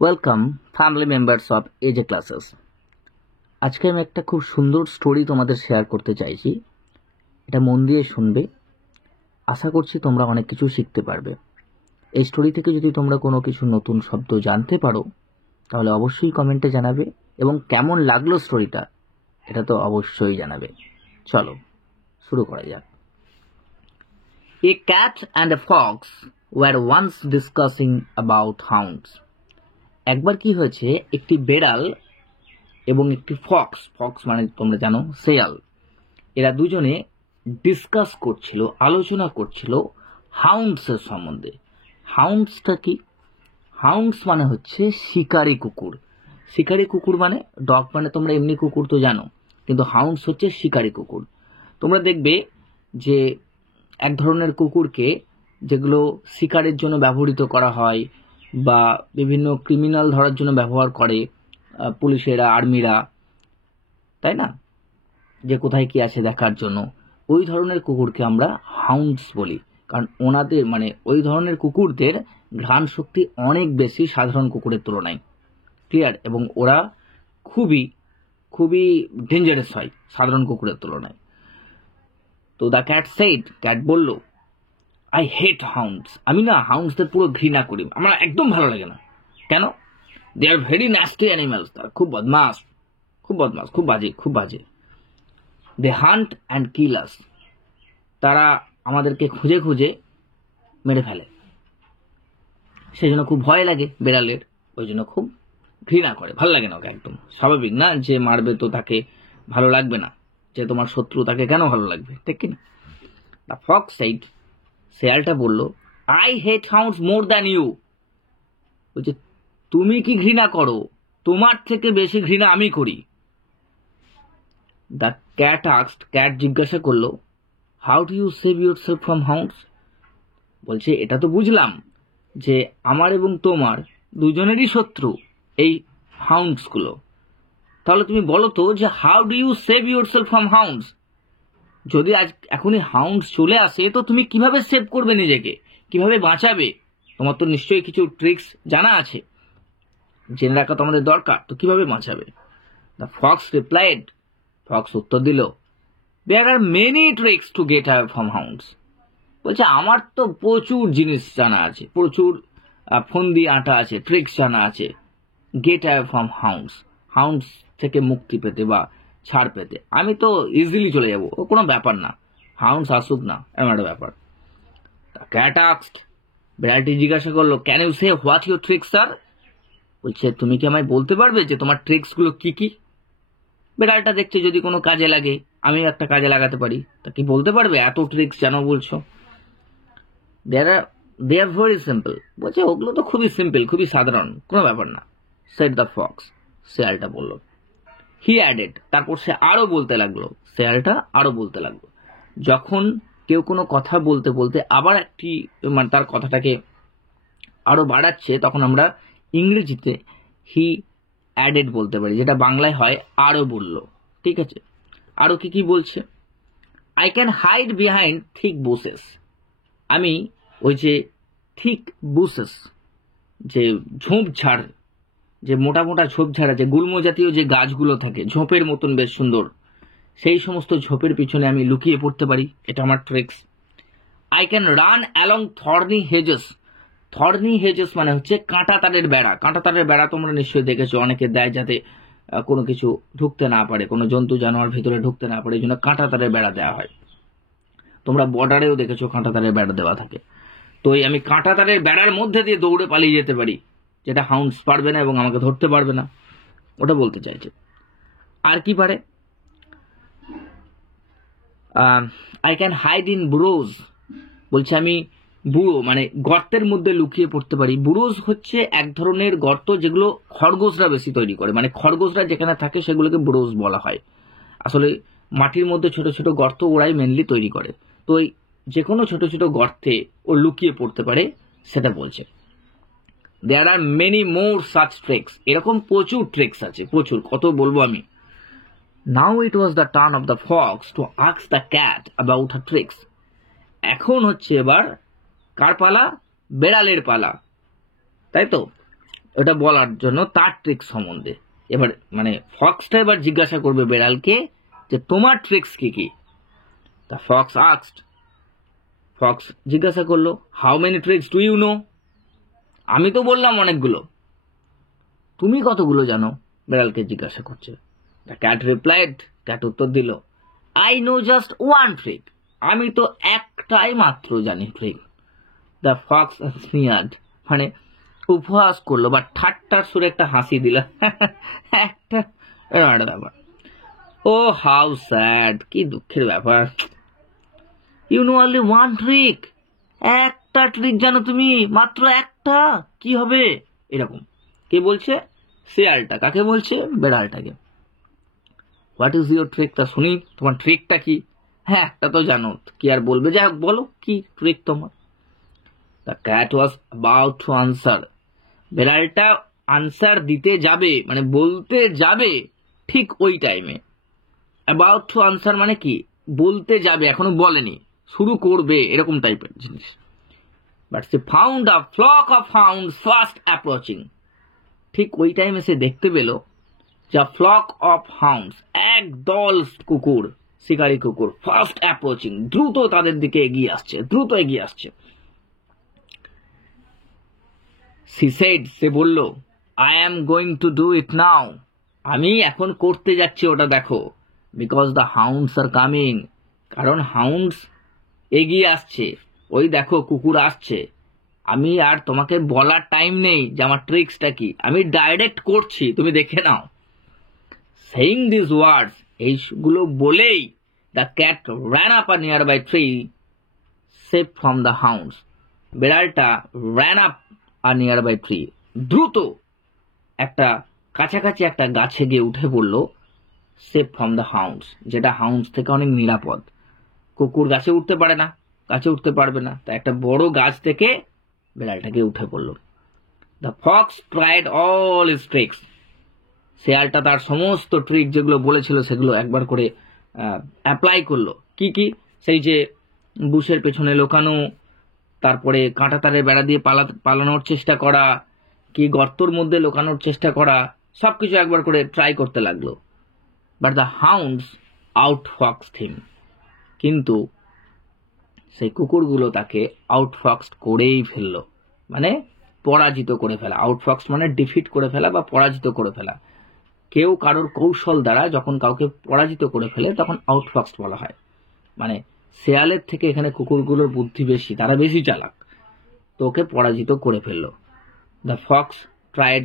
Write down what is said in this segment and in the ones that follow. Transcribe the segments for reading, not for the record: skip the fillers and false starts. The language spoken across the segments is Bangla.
Welcome family members of AJ classes. আজকে আমি একটা খুব সুন্দর স্টোরি তোমাদের শেয়ার করতে চাইছি। এটা মন দিয়ে শুনবে, আশা করছি তোমরা অনেক কিছু শিখতে পারবে। এই স্টোরি থেকে যদি তোমরা কোনো কিছু নতুন শব্দ জানতে পারো তাহলে অবশ্যই কমেন্টে জানাবে, এবং কেমন লাগলো স্টোরিটা এটা তো অবশ্যই জানাবে। চলো শুরু করা যাক। A cat and a fox were once discussing about hounds. একবার কি হয়েছে, একটি বেড়াল এবং একটি ফক্স মানে তোমরা জানো শেয়াল, এরা দুজনে ডিসকাস করছিল, আলোচনা করছিল হাউন্ডসের সম্বন্ধে। হাউন্ডসটা কি? হাউন্ডস মানে হচ্ছে শিকারি কুকুর। শিকারি কুকুর মানে ডগ, মানে তোমরা এমনি কুকুর তো জানো, কিন্তু হাউন্ডস হচ্ছে শিকারি কুকুর। তোমরা দেখবে যে এক ধরনের কুকুরকে যেগুলো শিকারের জন্য ব্যবহৃত করা হয় বা বিভিন্ন ক্রিমিনাল ধরার জন্য ব্যবহার করে পুলিশেরা, আর্মিরা, তাই না, যে কোথায় কি আছে দেখার জন্য, ওই ধরনের কুকুরকে আমরা হাউন্ডস বলি। কারণ ওনাদের মানে ওই ধরনের কুকুরদের ঘ্রাণ শক্তি অনেক বেশি সাধারণ কুকুরের তুলনায়, ক্লিয়ার, এবং ওরা খুবই খুবই ডেঞ্জারাস হয় সাধারণ কুকুরের তুলনায়। তো দ্য ক্যাট সেইড, ক্যাট বলল, আই হেট হাউন্ডস, আমি না হাউন্ডসদের পুরো ঘৃণা করি, আমার একদম ভালো লাগে না। কেন? দে আর ভেরি ন্যাস্টি অ্যানিমালস, তারা খুব বদমাস, খুব বাজে। দে হান্ট অ্যান্ড কিল আস, তারা আমাদেরকে খুঁজে খুঁজে মেরে ফেলে, সেই জন্য খুব ভয় লাগে বেড়ালের, ওই জন্য খুব ঘৃণা করে, ভালো লাগে না ওকে। একদম স্বাভাবিক না, যে মারবে তো তাকে ভালো লাগবে না, যে তোমার শত্রু তাকে কেন ভালো লাগবে, ঠিক কিনা? দ্য ফক্স সেইড, শেয়ালটা বলল, I hate hounds more than you, বলছে তুমি কি ঘৃণা করো, তোমার থেকে বেশি ঘৃণা আমি করি। দ্য ক্যাট আস্কড, ক্যাট জিজ্ঞাসা করলো, how do you save yourself from hounds, বলছে এটা তো বুঝলাম যে আমার এবং তোমার দুজনেরই শত্রু এই হাউন্ডসগুলো, তাহলে তুমি বলো তো যে how do you save yourself from hounds, যদি আজ এখনই হাউন্ডস চলে আসে তো তুমি কিভাবে সেভ করবে নিজেকে, কিভাবে বাঁচাবে? তোমার তো নিশ্চয়ই কিছু ট্রিক্স জানা আছে, জেনে রাখা তো আমাদের দরকার, তো কিভাবে বাঁচাবে? দ্য ফক্স রিপ্লাইড, ফক্স উত্তর দিল, there are many tricks to get away from hounds, বলছে আমার তো প্রচুর জিনিস জানা আছে, প্রচুর ফন্দি আটা আছে, ট্রিক্স জানা আছে গেট অ্যাওয়ে ফ্রম হাউন্ডস, হাউন্ডস থেকে মুক্তি পেতে বা ছাড় পেতে। আমি তো ইজিলি চলে যাবো, ও কোনো ব্যাপার না, হাউন্ডস আসুক না, এমন একটা ব্যাপার। ক্যাট আস্কড, বিড়ালটি জিজ্ঞাসা করলো, can you say what your tricks are, বলছে তুমি কি আমায় বলতে পারবে যে তোমার ট্রিক্স গুলো কি কি? বিড়ালটা দেখছে যদি কোনো কাজে লাগে, আমি একটা কাজে লাগাতে পারি, তা কি বলতে পারবে? এত ট্রিক্স জানো বলছো। দে আর ভেরি সিম্পল, বলছে ওগুলো তো খুবই সিম্পল, খুবই সাধারণ, কোনো ব্যাপার না। সেড দ্য ফক্স, শেয়ালটা বলল। হি অ্যাডেড, তারপর সে আরো বলতে লাগলো, শেয়ালটা আরো বলতে লাগলো। যখন কেউ কোনো কথা বলতে বলতে আবার একটি মানে তার কথাটাকে আরো বাড়াচ্ছে, তখন আমরা ইংরেজিতে হি অ্যাডেড বলতে পারি, যেটা বাংলায় হয় আরো বলল, ঠিক আছে? আরো কি কি বলছে? I can hide behind thick bushes, আমি ওই যে থিক বুশেস, যে ঝোপঝাড়, যে মোটা মোটা ঝোপঝাড় আছে, গুল্ম জাতীয় যে গাছগুলো থাকে, ঝোপের মতন বেশ সুন্দর, সেই সমস্ত ঝোপের পিছনে আমি লুকিয়ে পড়তে পারি, এটা আমার tricks. I can run along thorny hedges, thorny hedges মানে হচ্ছে কাঁটা তারের বেড়া। কাঁটা তারের বেড়া তোমরা নিশ্চয়ই দেখেছো, অনেকে দেয় যাতে কোনো কিছু ঢুকতে না পারে, কোনো জন্তু জানোয়ার ভেতরে ঢুকতে না পারে, এই জন্য কাঁটা তারের বেড়া দেওয়া হয়। তোমরা বর্ডারেও দেখেছো কাঁটা তারের বেড়া দেওয়া থাকে। তো আমি কাঁটা তারের বেড়ার মধ্যে দিয়ে দৌড়ে পালিয়ে যেতে পারি, যেটা হাউন্ডস পারবে না এবং আমাকে ধরতে পারবে না, ওটা বলতে চাইছে। আর কি পারে? আই ক্যান হাইড ইন বুরোজ, বলছে আমি বুড়ো মানে গর্তের মধ্যে লুকিয়ে পড়তে পারি। বুরোজ হচ্ছে এক ধরনের গর্ত যেগুলো খরগোশরা বেশি তৈরি করে, মানে খরগোশরা যেখানে থাকে সেগুলোকে বুরোজ বলা হয়। আসলে মাটির মধ্যে ছোট ছোট গর্ত ওরাই মেনলি তৈরি করে, তো ওই যে কোনো ছোট ছোট গর্তে ও লুকিয়ে পড়তে পারে, সেটা বলছে। There are many more such tricks, এরকম প্রচুর ট্রিক্স আছে, প্রচুর, কত বলবো আমি। Now it was the turn of the fox to ask the cat about her tricks, এখন হচ্ছে এবার কার পালা? বেড়ালের পালা, তাই তো? ওটা বলার জন্য তার ট্রিক্স সম্বন্ধে। এবার মানে ফক্সটা এবার জিজ্ঞাসা করবে বেড়ালকে যে তোমার ট্রিক্স কি কি। তা ফক্স জিজ্ঞাসা করলো, how many tricks do you know? আমি তো বললাম অনেকগুলো, তুমি কতগুলো জানো? বেড়ালকে জিজ্ঞাসা করছে। দ্য ক্যাট রিপ্লাইড, ক্যাট উত্তর দিল, I know just one trick, আমি তো একটাই মাত্র জানি ট্রিক। দ্য ফক্স স্নিয়ার্ড, মানে উপহাস করলো বা ঠাট্টার সুরে একটা হাসি দিল একটা ব্যাপার। ও হাউ স্যাড, কি দুঃখের ব্যাপার। You know only one trick, একটা ট্রিক জানো তুমি, মাত্র একটা, কি হবে? এরকম কে বলছে? শেয়ালটা। কাকে বলছে? বেড়ালটাকে। What is your trick? তা শুনি, তোমার ট্রিকটা কি? হ্যাঁ একটা তো জানো, কি আর বলবে, যাই হোক বলো কি ট্রিক তোমার। The cat was about to answer, বেড়ালটা আনসার দিতে যাবে মানে বলতে যাবে ঠিক ওই টাইমে। অ্যাবাউট টু আনসার মানে কি, বলতে যাবে, এখনো বলেনি, শুরু করবে, এরকম টাইপের জিনিস। বাট সে found a flock of hound fast approaching, ঠিক ওই টাইমে সে দেখতে পেল যা ফ্লক অফ হাউন্ডস, এক দল কুকুর, শিকারী কুকুর, ফাস্ট অ্যাপ্রোচিং, দ্রুত তাদের দিকে এগিয়ে আসছে, দ্রুত এগিয়ে আসছে। She said, সে বলল, I am going to do it now, আমি এখন করতে যাচ্ছি ওটা, দেখো। Because the hounds are coming, কারণ হাউন্ডস এগিয়ে আসছে, ওই দেখো কুকুর আসছে, আমি আর তোমাকে বলার টাইম নেই যে আমার ট্রিক্সটা কি, আমি ডাইরেক্ট করছি, তুমি দেখে নাও। Saying these words, এইগুলো বলেই the cat ran up a nearby tree safe from the hounds, বেড়ালটা ran up a nearby tree, দ্রুত একটা কাছাকাছি একটা গাছে গিয়ে উঠে পড়লো, সেফ ফ্রম দ্য হাউন্ডস, যেটা হাউন্ডস থেকে অনেক নিরাপদ। কুকুর গাছে উঠতে পারে না, গাছে উঠতে পারবে না, তাই একটা বড় গাছ থেকে বেড়ালটাকে উঠে পড়লো। The fox tried all his tricks, শেয়ালটা তার সমস্ত ট্রিক যেগুলো বলেছিল সেগুলো একবার করে অ্যাপ্লাই করলো। কি কি? সেই যে বুশের পেছনে লুকানো, তারপরে কাঁটা তারের বেড়া দিয়ে পালানোর চেষ্টা করা, কি গর্তর মধ্যে লুকানোর চেষ্টা করা, সবকিছু একবার করে ট্রাই করতে লাগলো। বাট দ্য হাউন্ডস আউট ফক্সড হিম, কিন্তু সেই কুকুরগুলো তাকে আউটফক্সড করেই ফেললো, মানে পরাজিত করে ফেলা। আউটফক্সড মানে ডিফিট করে ফেলা বা পরাজিত করে ফেলা। কেউ কারোর কৌশল দ্বারা যখন কাউকে পরাজিত করে ফেলে তখন আউটফক্সড বলা হয়। মানে শেয়ালের থেকে এখানে কুকুরগুলোর বুদ্ধি বেশি, তারা বেশি চালাক, তো ওকে পরাজিত করে ফেললো। The fox tried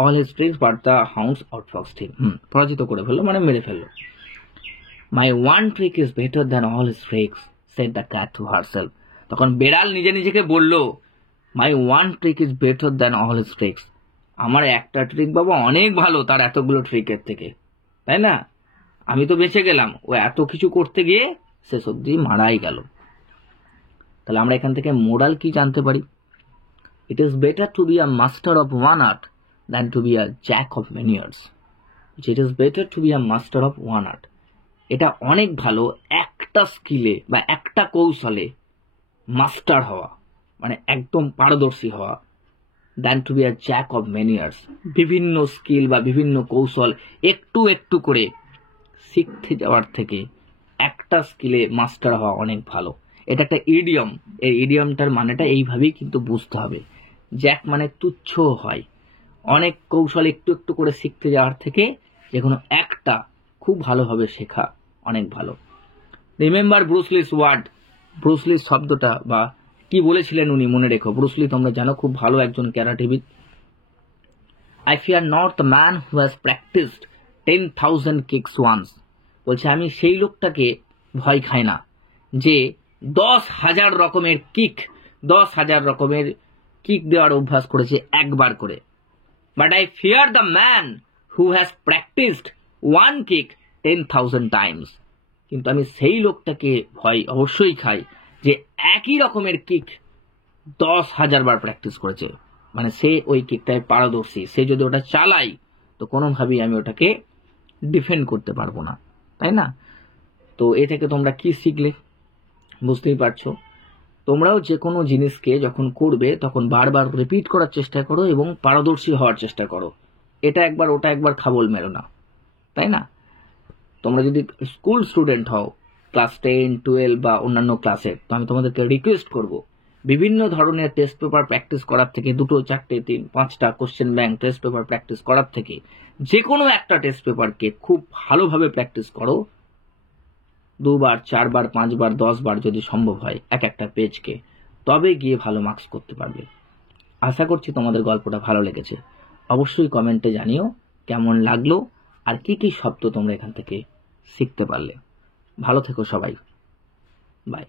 all his tricks but the hounds outfoxed him, পরাজিত করে ফেললো মানে মেরে ফেললো। My one trick is better than all his tricks said the cat to herself, তখন বেড়াল নিজে নিজেকে বলল, my one trick is better than all his tricks, আমার একটা ট্রিক বাবা অনেক ভালো তার এতগুলো ট্রিকের থেকে, তাই না? আমি তো বেঁচে গেলাম, ও এত কিছু করতে গিয়ে শেষ অবধি মারাই গেল। তাহলে আমরা এখান থেকে মোরাল কি জানতে পারি? It is better to be a master of one art than to be a jack of many arts. It is better to be a master of one art, এটা অনেক ভালো একটা স্কিলে বা একটা কৌশলে মাস্টার হওয়া, মানে একদম পারদর্শী হওয়া, than to be a jack of many arts, বিভিন্ন স্কিল বা বিভিন্ন কৌশল একটু একটু করে শিখতে যাওয়ার থেকে একটা স্কিলে মাস্টার হওয়া অনেক ভালো। এটা একটা ইডিয়ম, এই ইডিয়মটার মানেটা এইভাবেই কিন্তু বুঝতে হবে। জ্যাক মানে তুচ্ছ হয়, অনেক কৌশল একটু একটু করে শিখতে যাওয়ার থেকে যে কোনো একটা খুব ভালোভাবে শেখা অনেক ভালো। রিমেম্বার ব্রুসলিস ওয়ার্ড, ব্রুসলিস শব্দটা বা কি বলেছিলেন উনি মনে রেখো। ব্রুসলি তোমরা জানো খুব ভালো একজন ক্যারাটেবিদ। I fear not the man who has practised 10,000 kicks once, বলছে আমি সেই লোকটাকে ভয় খাই না যে 10,000 রকমের কিক, 10,000 রকমের কিক দেওয়ার অভ্যাস করেছে একবার করে। But I fear the man who has practised one kick 10,000 Times, কিন্তু আমি সেই লোকটাকে ভয় অবশ্যই খাই যে একই রকমের কিক 10,000 বার প্র্যাকটিস করেছে, মানে সে ওই কিকটায় পারদর্শী, সে যদি ওটা চালাই তো কোনোভাবেই আমি ওটাকে ডিফেন্ড করতে পারবো না, তাই না? তো এ থেকে তোমরা কি শিখলে বুঝতেই পারছো। তোমরাও যে কোনো জিনিসকে যখন করবে তখন বারবার রিপিট করার চেষ্টা করো এবং পারদর্শী হওয়ার চেষ্টা করো। এটা একবার ওটা একবার খাবল মেরো না, তাই না? তোমরা যদি স্কুল স্টুডেন্ট হও, ক্লাস 10, 12 বা অন্যান্য ক্লাসের, তো আমি তোমাদেরকে রিকোয়েস্ট করব বিভিন্ন ধরনের টেস্ট পেপার প্র্যাকটিস করার থেকে, 2, 4, 3, 5টা question bank test paper practice করার থেকে যে কোনো একটা টেস্ট পেপারকে খুব ভালোভাবে প্র্যাকটিস করো। 2 বার, 4 বার, 5 বার, 10 বার যদি সম্ভব হয় এক একটা পেজকে, তবে গিয়ে ভালো মার্কস করতে পারবে। আশা করছি তোমাদের গল্পটা ভালো লেগেছে। অবশ্যই কমেন্টে জানিও কেমন লাগলো আর কি কি শব্দ তোমরা এখান থেকে শিখতে পারলে। ভালো থেকো সবাই, বাই।